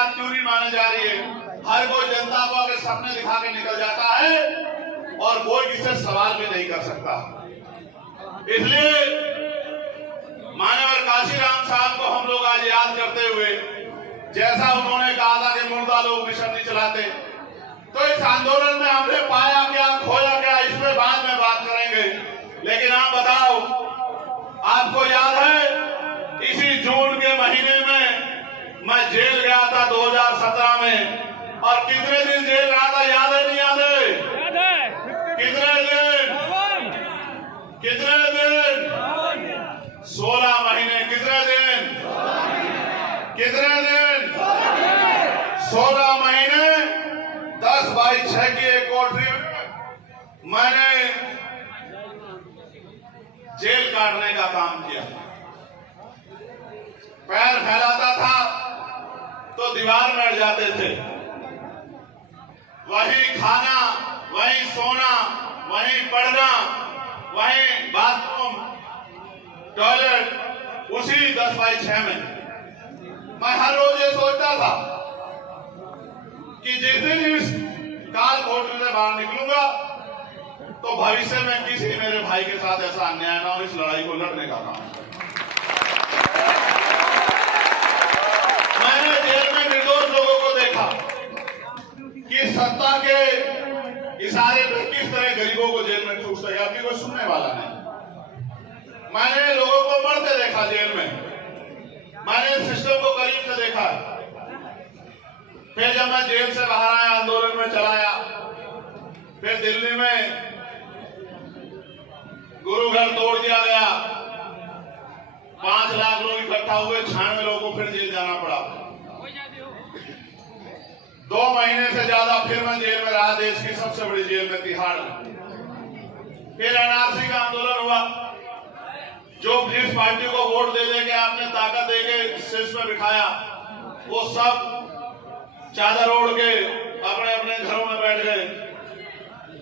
बात क्यों नहीं मानी जा रही है? हर कोई जनता को अपने सपने दिखा के निकल जाता है और कोई किसी सवाल भी नहीं कर सकता। इसलिए मान्यवर काशीराम साहब को हम लोग आज याद करते हुए, जैसा उन्होंने कहा था कि मुर्दा लोग मिशन नहीं चलाते, तो इस आंदोलन में हमने पाया क्या, खोया क्या, इस पे बाद में बात करेंगे। लेकिन आप बताओ, आपको याद है इसी जून के महीने में मैं जेल गया था 2017 में, और कितने दिन जेल रहा था याद है नहीं याद है? कितने दिन? 16 महीने। कितने दिन? 16 महीने 10/6 की एक कोठरी में मैंने जेल काटने का काम किया। पैर फैलाता था तो दीवार में अड़ जाते थे। वहीं खाना, वहीं सोना, वहीं पढ़ना, वहीं बाथरूम, टॉयलेट, उसी 10/6 में। मैं हर रोज ये सोचता था कि जिस दिन इस काल कोठरी से बाहर निकलूंगा तो भविष्य में किसी मेरे भाई के साथ ऐसा अन्याय ना हो, इस लड़ाई को लड़ने का काम। मैंने जेल में निर्दोष लोगों को देखा कि सत्ता के इशारे पर किस तरह गरीबों को जेल में ठूस सके, अभी कोई सुनने वाला नहीं। मैंने लोगों को मरते देखा जेल में, मैंने सिस्टम को करीब से देखा। फिर जब मैं जेल से बाहर आया, आंदोलन में चला आया, फिर दिल्ली में गुरु घर तोड़ दिया गया, 5 लाख लोग इकट्ठा हुए, 96 लोगों को फिर जेल जाना पड़ा। 2 महीने से ज्यादा फिर मैं जेल में रहा, देश की सबसे बड़ी जेल में, तिहाड़ में। फिर एनआरसी का आंदोलन हुआ। जो जिस पार्टी को वोट दे दे के आपने ताकत दे के शीर्ष में बिठाया, वो सब चादर ओढ़ के अपने अपने घरों में बैठ गए।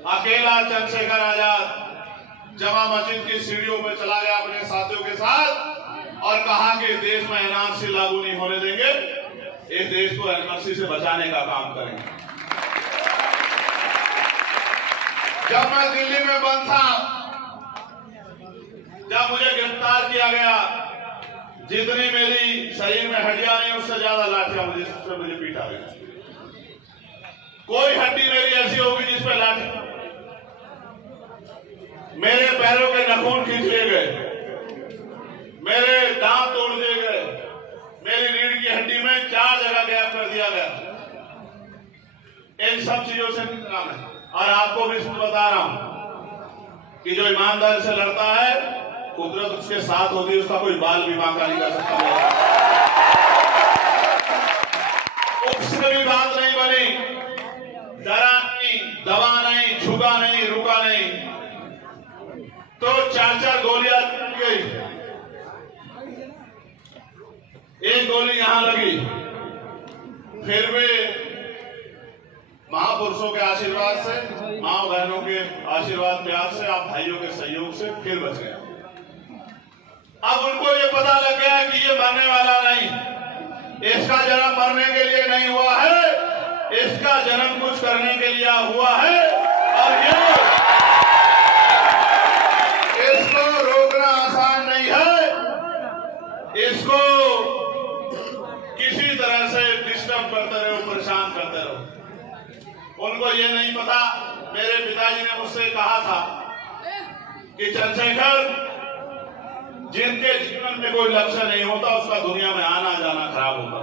अकेला चंद्रशेखर आजाद जमा मस्जिद की सीढ़ियों में चला गया अपने साथियों के साथ और कहा कि देश में एनआरसी लागू नहीं होने देंगे, इस देश को एनआरसी से बचाने का काम करेंगे। जब मैं दिल्ली में बंद था, जब मुझे गिरफ्तार किया गया, जितनी मेरी शरीर में हड्डियां नहीं, उससे ज्यादा लाठियां मुझे पीटा गया। कोई हड्डी मेरी ऐसी होगी जिस पे लाठी, मेरे पैरों के नाखून खींच लिए गए, मेरे दांत तोड़ दिए गए, मेरी रीढ़ की हड्डी में 4 जगह गैप कर दिया गया। इन सब चीजों से निकलना है। और आपको भी बता रहा हूं कि जो ईमानदारी से लड़ता है, कुदरत उसके साथ होती है, उसका कोई बाल भी बांका नहीं कर सकता। उससे भी बात नहीं बनी, डरा नहीं, दबा नहीं, झुका नहीं, रुका नहीं, तो 4 गोलियां गई। एक गोली यहां लगी, फिर भी महापुरुषों के आशीर्वाद से, मां बहनों के आशीर्वाद प्यार से, आप भाइयों के सहयोग से फिर बच गया। अब उनको ये पता लग गया कि ये मरने वाला नहीं, इसका जन्म मरने के लिए नहीं हुआ है, इसका जन्म कुछ करने के लिए हुआ है। और ये इसको रोकना आसान नहीं है, इसको किसी तरह से डिस्टर्ब करते रहो, परेशान करते रहो। उनको ये नहीं पता, मेरे पिताजी ने मुझसे कहा था कि चंद्रशेखर, जिनके जीवन में कोई लक्ष्य नहीं होता, उसका दुनिया में आना जाना खराब होता।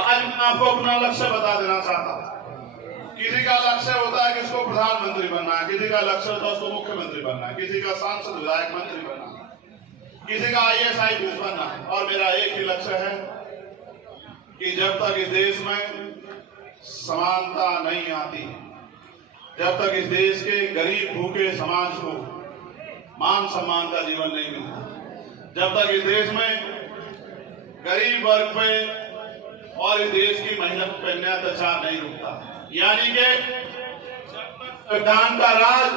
आज मैं आपको अपना लक्ष्य बता देना चाहता हूं। किसी का लक्ष्य होता है कि उसको प्रधानमंत्री बनना है, किसी का लक्ष्य होता है उसको मुख्यमंत्री बनना है, किसी का सांसद विधायक मंत्री बनना है, किसी का IAS IPS बनना है। और मेरा एक ही लक्ष्य है कि जब तक इस देश में समानता नहीं आती, जब तक इस देश के गरीब भूखे समाज को मान सम्मान का जीवन नहीं मिलता, जब तक इस देश में गरीब वर्ग पे और इस देश की महिला पे अन्याय अत्याचार नहीं रुकता, यानी कि संविधान का राज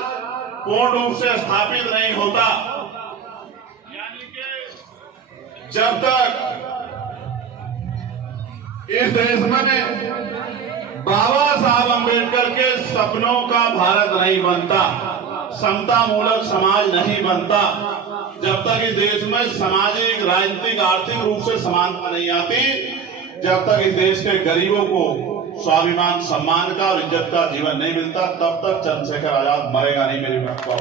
पूर्ण रूप से स्थापित नहीं होता, यानी कि जब तक इस देश में बाबा साहब अंबेडकर के सपनों का भारत नहीं बनता, समता मूलक समाज नहीं बनता, जब तक इस देश में सामाजिक, राजनीतिक, आर्थिक रूप से समानता नहीं आती, जब तक इस देश के गरीबों को स्वाभिमान, सम्मान का और इज्जत का जीवन नहीं मिलता, तब तक चंद्रशेखर आजाद मरेगा नहीं। मेरी बात को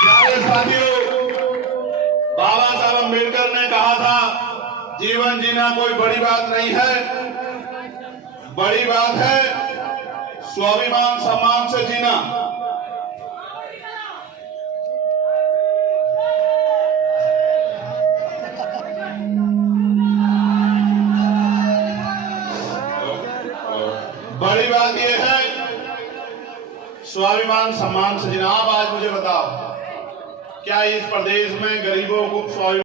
प्यारे साथियों, बाबा साहब अंबेडकर ने कहा था जीवन जीना कोई बड़ी बात नहीं है, बड़ी बात है स्वाभिमान सम्मान से जीना। बड़ी बात यह है स्वाभिमान सम्मान से जीना। आप आज मुझे बताओ, क्या इस प्रदेश में गरीबों को स्वाभिमान